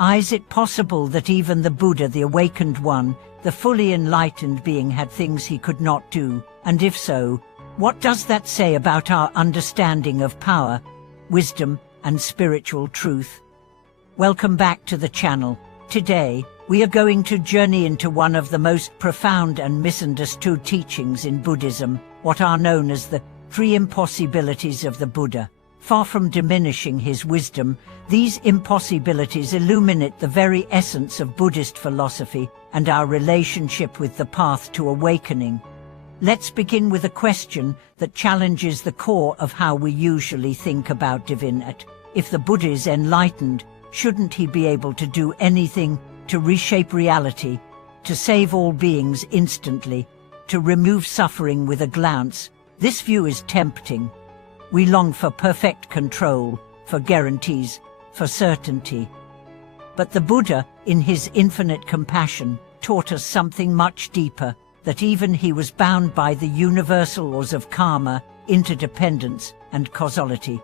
Is it possible that even the Buddha, the awakened one, the fully enlightened being, had things he could not do? And if so, what does that say about our understanding of power, wisdom, and spiritual truth? Welcome back to the channel. Today, we are going to journey into one of the most profound and misunderstood teachings in Buddhism, what are known as the 3 impossibilities of the Buddha. Far from diminishing his wisdom, these impossibilities illuminate the very essence of Buddhist philosophy and our relationship with the path to awakening. Let's begin with a question that challenges the core of how we usually think about divinity. If the Buddha is enlightened, shouldn't he be able to do anything to reshape reality, to save all beings instantly, to remove suffering with a glance? This view is tempting. We long for perfect control, for guarantees, for certainty. But the Buddha, in his infinite compassion, taught us something much deeper, that even he was bound by the universal laws of karma, interdependence, and causality.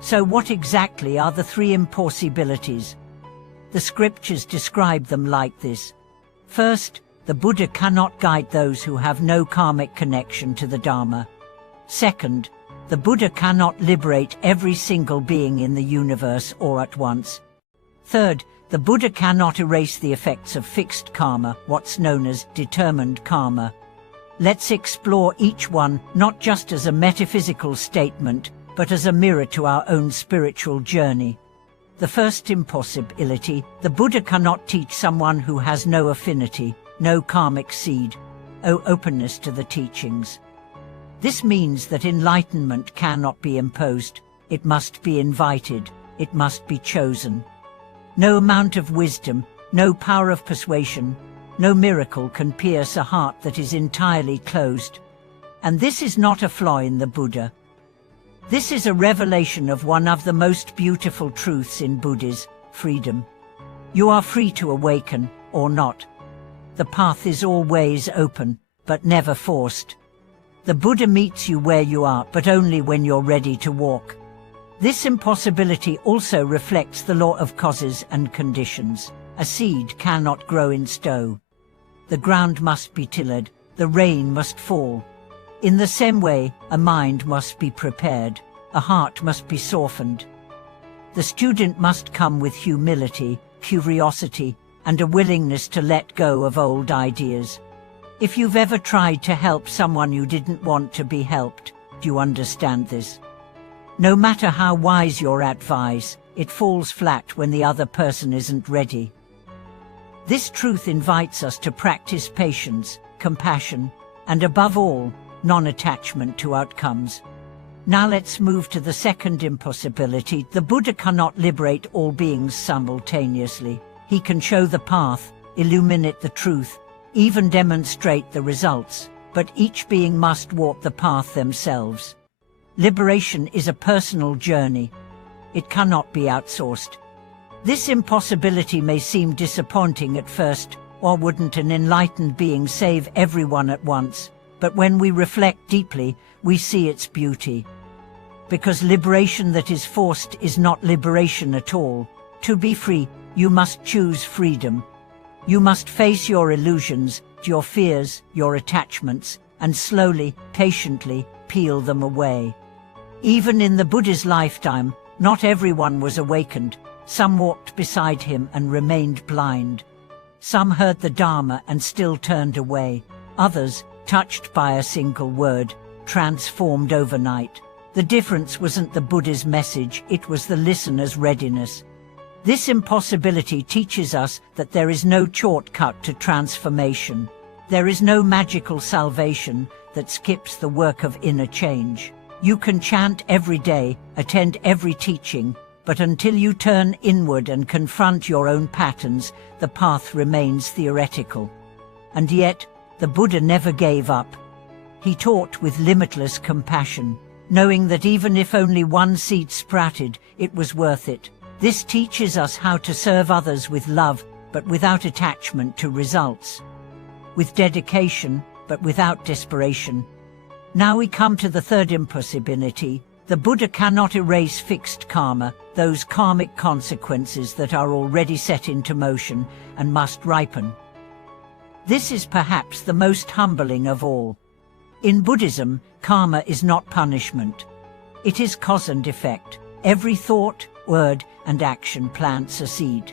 So what exactly are the 3 impossibilities? The scriptures describe them like this. First, the Buddha cannot guide those who have no karmic connection to the Dharma. Second, the Buddha cannot liberate every single being in the universe or at once. Third, the Buddha cannot erase the effects of fixed karma, what's known as determined karma. Let's explore each one, not just as a metaphysical statement, but as a mirror to our own spiritual journey. The first impossibility: the Buddha cannot teach someone who has no affinity, no karmic seed, no openness to the teachings. This means that enlightenment cannot be imposed, it must be invited, it must be chosen. No amount of wisdom, no power of persuasion, no miracle can pierce a heart that is entirely closed. And this is not a flaw in the Buddha. This is a revelation of one of the most beautiful truths in Buddhism: freedom. You are free to awaken, or not. The path is always open, but never forced. The Buddha meets you where you are, but only when you're ready to walk. This impossibility also reflects the law of causes and conditions. A seed cannot grow in stone. The ground must be tilled, the rain must fall. In the same way, a mind must be prepared, a heart must be softened. The student must come with humility, curiosity, and a willingness to let go of old ideas. If you've ever tried to help someone you didn't want to be helped, do you understand this? No matter how wise your advice, it falls flat when the other person isn't ready. This truth invites us to practice patience, compassion, and above all, non-attachment to outcomes. Now let's move to the second impossibility. The Buddha cannot liberate all beings simultaneously. He can show the path, illuminate the truth, even demonstrate the results, but each being must walk the path themselves. Liberation is a personal journey. It cannot be outsourced. This impossibility may seem disappointing at first, or wouldn't an enlightened being save everyone at once? But when we reflect deeply, we see its beauty. Because liberation that is forced is not liberation at all. To be free, you must choose freedom. You must face your illusions, your fears, your attachments, and slowly, patiently, peel them away. Even in the Buddha's lifetime, not everyone was awakened. Some walked beside him and remained blind. Some heard the Dharma and still turned away. Others, touched by a single word, transformed overnight. The difference wasn't the Buddha's message, it was the listener's readiness. This impossibility teaches us that there is no shortcut to transformation. There is no magical salvation that skips the work of inner change. You can chant every day, attend every teaching, but until you turn inward and confront your own patterns, the path remains theoretical. And yet, the Buddha never gave up. He taught with limitless compassion, knowing that even if only one seed sprouted, it was worth it. This teaches us how to serve others with love, but without attachment to results. With dedication, but without desperation. Now we come to the third impossibility. The Buddha cannot erase fixed karma, those karmic consequences that are already set into motion and must ripen. This is perhaps the most humbling of all. In Buddhism, karma is not punishment. It is cause and effect. Every thought, word, and action plants a seed.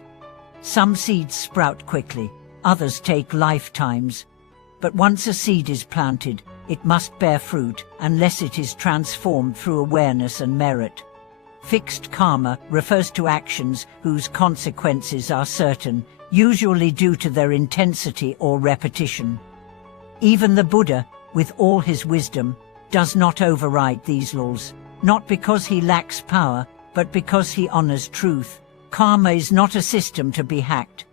Some seeds sprout quickly, others take lifetimes. But once a seed is planted, it must bear fruit unless it is transformed through awareness and merit. Fixed karma refers to actions whose consequences are certain, usually due to their intensity or repetition. Even the Buddha, with all his wisdom, does not override these laws, not because he lacks power, but because he honors truth. Karma is not a system to be hacked.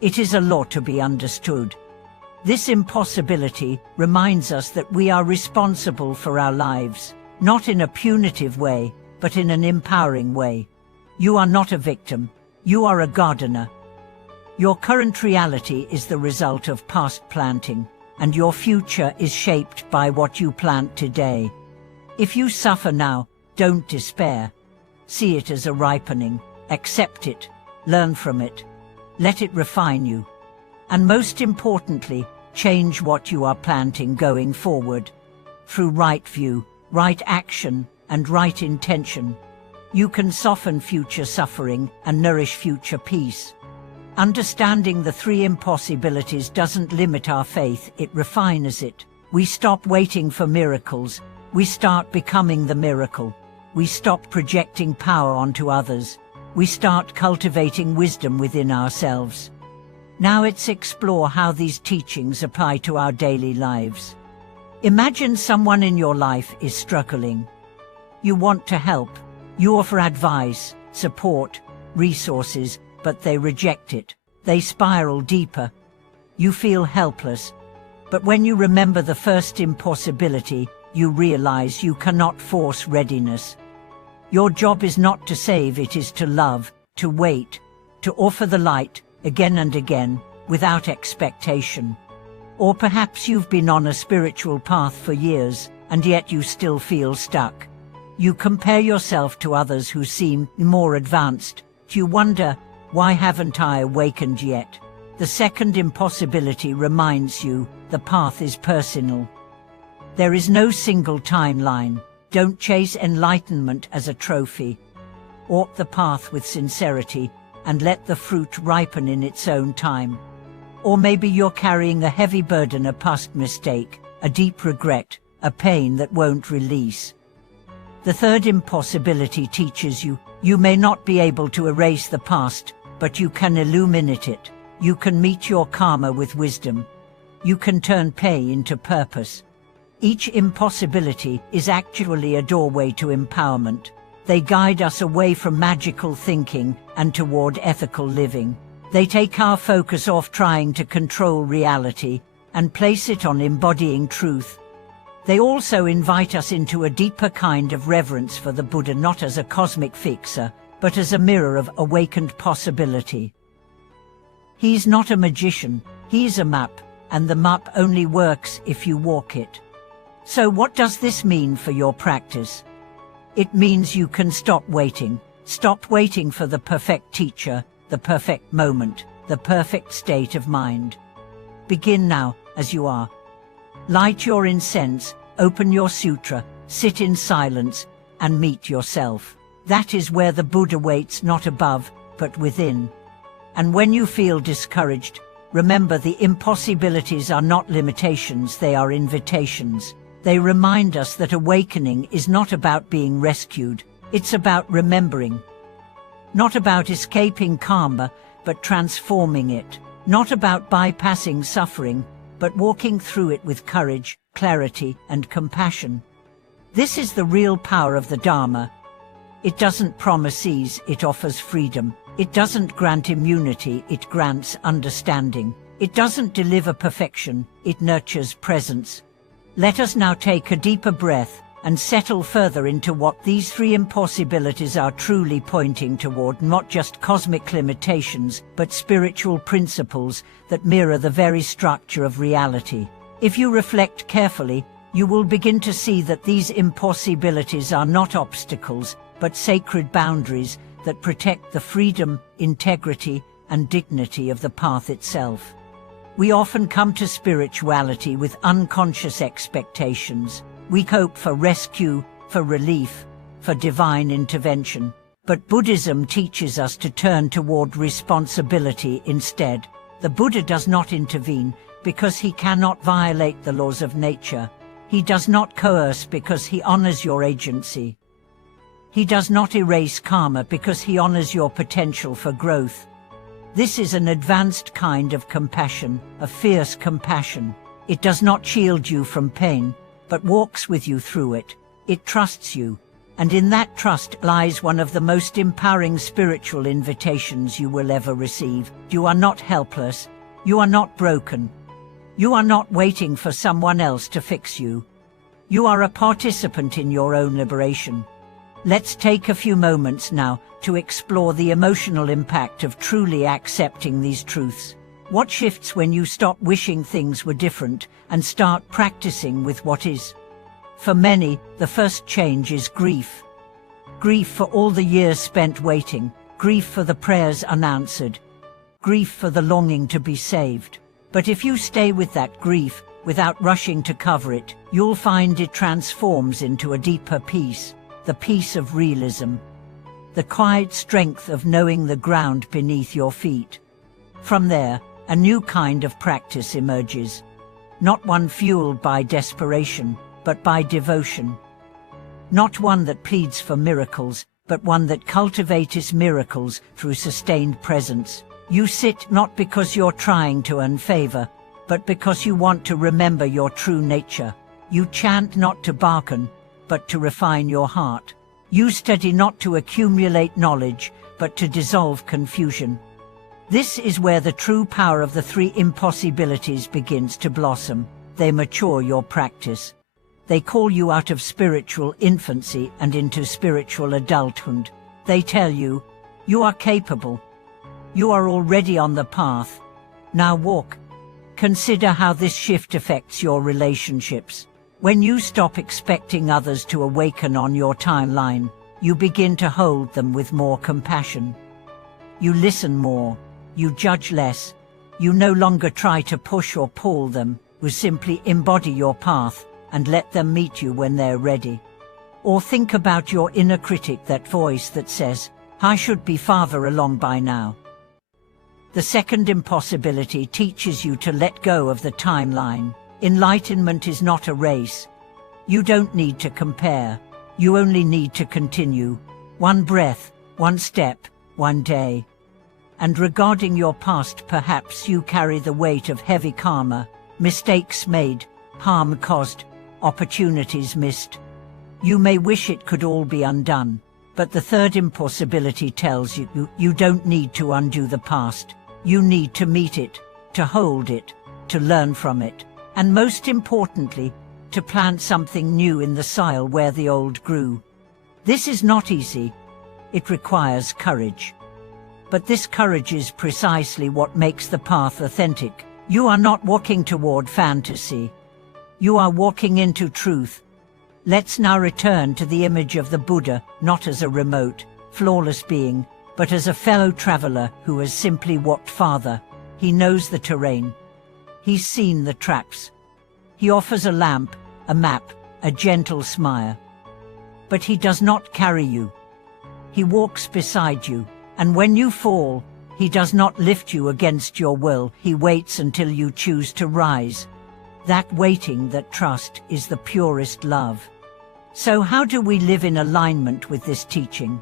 It is a law to be understood. This impossibility reminds us that we are responsible for our lives, not in a punitive way, but in an empowering way. You are not a victim. You are a gardener. Your current reality is the result of past planting, and your future is shaped by what you plant today. If you suffer now, don't despair. See it as a ripening. Accept it. Learn from it. Let it refine you. And most importantly, change what you are planting going forward. Through right view, right action, and right intention, you can soften future suffering and nourish future peace. Understanding the three impossibilities doesn't limit our faith, it refines it. We stop waiting for miracles. We start becoming the miracle. We stop projecting power onto others. We start cultivating wisdom within ourselves. Now let's explore how these teachings apply to our daily lives. Imagine someone in your life is struggling. You want to help. You offer advice, support, resources, but they reject it. They spiral deeper. You feel helpless. But when you remember the first impossibility, you realize you cannot force readiness. Your job is not to save, it is to love, to wait, to offer the light, again and again, without expectation. Or perhaps you've been on a spiritual path for years, and yet you still feel stuck. You compare yourself to others who seem more advanced. You wonder, why haven't I awakened yet? The second impossibility reminds you, the path is personal. There is no single timeline. Don't chase enlightenment as a trophy. Walk the path with sincerity, and let the fruit ripen in its own time. Or maybe you're carrying a heavy burden, a past mistake, a deep regret, a pain that won't release. The third impossibility teaches you, you may not be able to erase the past, but you can illuminate it. You can meet your karma with wisdom. You can turn pain into purpose. Each impossibility is actually a doorway to empowerment. They guide us away from magical thinking and toward ethical living. They take our focus off trying to control reality and place it on embodying truth. They also invite us into a deeper kind of reverence for the Buddha, not as a cosmic fixer, but as a mirror of awakened possibility. He's not a magician, he's a map, and the map only works if you walk it. So what does this mean for your practice? It means you can stop waiting for the perfect teacher, the perfect moment, the perfect state of mind. Begin now, as you are. Light your incense, open your sutra, sit in silence, and meet yourself. That is where the Buddha waits, not above, but within. And when you feel discouraged, remember the impossibilities are not limitations, they are invitations. They remind us that awakening is not about being rescued, it's about remembering. Not about escaping karma, but transforming it. Not about bypassing suffering, but walking through it with courage, clarity, and compassion. This is the real power of the Dharma. It doesn't promise ease, it offers freedom. It doesn't grant immunity, it grants understanding. It doesn't deliver perfection, it nurtures presence. Let us now take a deeper breath and settle further into what these three impossibilities are truly pointing toward, not just cosmic limitations, but spiritual principles that mirror the very structure of reality. If you reflect carefully, you will begin to see that these impossibilities are not obstacles, but sacred boundaries that protect the freedom, integrity, and dignity of the path itself. We often come to spirituality with unconscious expectations. We hope for rescue, for relief, for divine intervention. But Buddhism teaches us to turn toward responsibility instead. The Buddha does not intervene because he cannot violate the laws of nature. He does not coerce because he honors your agency. He does not erase karma because he honors your potential for growth. This is an advanced kind of compassion, a fierce compassion. It does not shield you from pain, but walks with you through it. It trusts you, and in that trust lies one of the most empowering spiritual invitations you will ever receive. You are not helpless. You are not broken. You are not waiting for someone else to fix you. You are a participant in your own liberation. Let's take a few moments now to explore the emotional impact of truly accepting these truths. What shifts when you stop wishing things were different and start practicing with what is? For many, the first change is grief. Grief for all the years spent waiting, grief for the prayers unanswered, grief for the longing to be saved. But if you stay with that grief, without rushing to cover it, you'll find it transforms into a deeper peace, the peace of realism, the quiet strength of knowing the ground beneath your feet. From there, a new kind of practice emerges, not one fueled by desperation, but by devotion. Not one that pleads for miracles, but one that cultivates miracles through sustained presence. You sit not because you're trying to earn favor, but because you want to remember your true nature. You chant not to bargain, but to refine your heart. You study not to accumulate knowledge, but to dissolve confusion. This is where the true power of the three impossibilities begins to blossom. They mature your practice. They call you out of spiritual infancy and into spiritual adulthood. They tell you, you are capable. You are already on the path. Now walk. Consider how this shift affects your relationships. When you stop expecting others to awaken on your timeline, you begin to hold them with more compassion. You listen more. You judge less. You no longer try to push or pull them. You simply embody your path and let them meet you when they're ready. Or think about your inner critic, that voice that says, I should be farther along by now. The second impossibility teaches you to let go of the timeline. Enlightenment is not a race. You don't need to compare. You only need to continue. One breath, one step, one day. And regarding your past, perhaps you carry the weight of heavy karma, mistakes made, harm caused, opportunities missed. You may wish it could all be undone, but the third impossibility tells you you don't need to undo the past. You need to meet it, to hold it, to learn from it, and most importantly, to plant something new in the soil where the old grew. This is not easy. It requires courage. But this courage is precisely what makes the path authentic. You are not walking toward fantasy. You are walking into truth. Let's now return to the image of the Buddha, not as a remote, flawless being, but as a fellow traveler who has simply walked farther. He knows the terrain. He's seen the traps. He offers a lamp, a map, a gentle smile. But he does not carry you. He walks beside you, and when you fall, he does not lift you against your will. He waits until you choose to rise. That waiting, that trust, is the purest love. So how do we live in alignment with this teaching?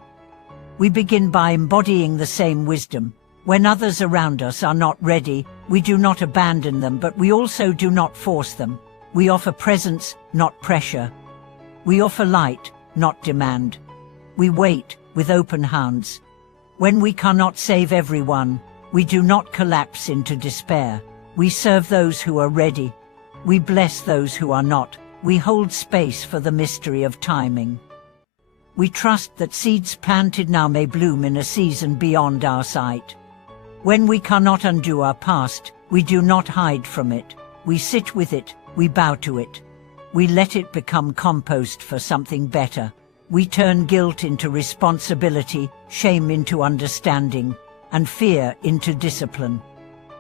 We begin by embodying the same wisdom. When others around us are not ready, we do not abandon them, but we also do not force them. We offer presence, not pressure. We offer light, not demand. We wait with open hands. When we cannot save everyone, we do not collapse into despair. We serve those who are ready. We bless those who are not. We hold space for the mystery of timing. We trust that seeds planted now may bloom in a season beyond our sight. When we cannot undo our past, we do not hide from it. We sit with it, we bow to it. We let it become compost for something better. We turn guilt into responsibility, shame into understanding, and fear into discipline.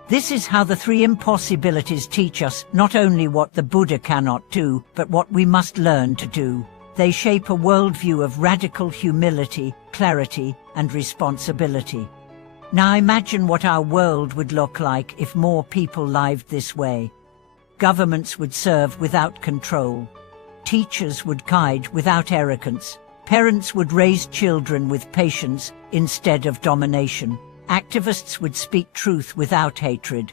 This is how the three impossibilities teach us not only what the Buddha cannot do, but what we must learn to do. They shape a worldview of radical humility, clarity, and responsibility. Now imagine what our world would look like if more people lived this way. Governments would serve without control. Teachers would guide without arrogance. Parents would raise children with patience instead of domination. Activists would speak truth without hatred.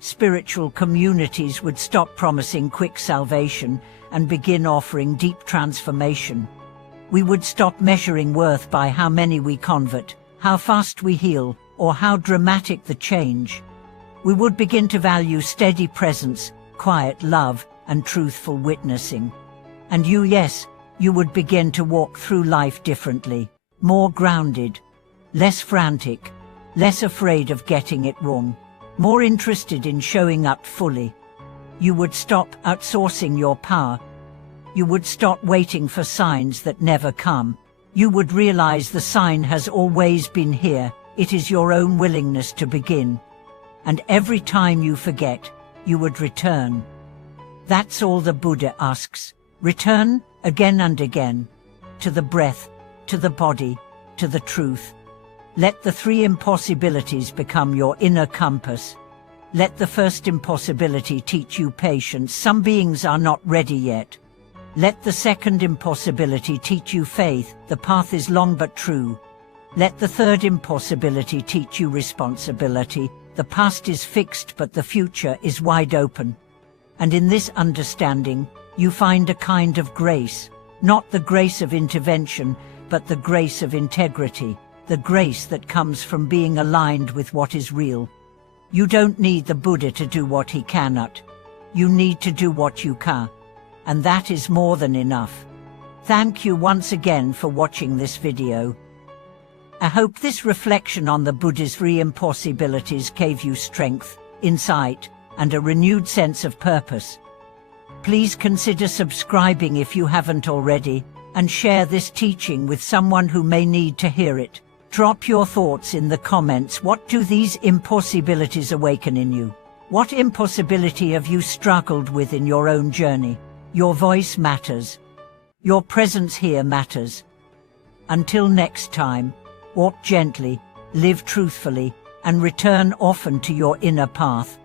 Spiritual communities would stop promising quick salvation and begin offering deep transformation. We would stop measuring worth by how many we convert, how fast we heal, or how dramatic the change. We would begin to value steady presence, quiet love, and truthful witnessing. And yes, you would begin to walk through life differently, more grounded, less frantic, less afraid of getting it wrong, more interested in showing up fully. You would stop outsourcing your power. You would stop waiting for signs that never come. You would realize the sign has always been here. It is your own willingness to begin. And every time you forget, you would return. That's all the Buddha asks. Return again and again, to the breath, to the body, to the truth. Let the three impossibilities become your inner compass. Let the first impossibility teach you patience. Some beings are not ready yet. Let the second impossibility teach you faith. The path is long but true. Let the third impossibility teach you responsibility. The past is fixed but the future is wide open. And in this understanding, you find a kind of grace, not the grace of intervention, but the grace of integrity, the grace that comes from being aligned with what is real. You don't need the Buddha to do what he cannot. You need to do what you can, and that is more than enough. Thank you once again for watching this video. I hope this reflection on the Buddha's three impossibilities gave you strength, insight, and a renewed sense of purpose. Please consider subscribing if you haven't already, and share this teaching with someone who may need to hear it. Drop your thoughts in the comments. What do these impossibilities awaken in you? What impossibility have you struggled with in your own journey? Your voice matters. Your presence here matters. Until next time, walk gently, live truthfully, and return often to your inner path.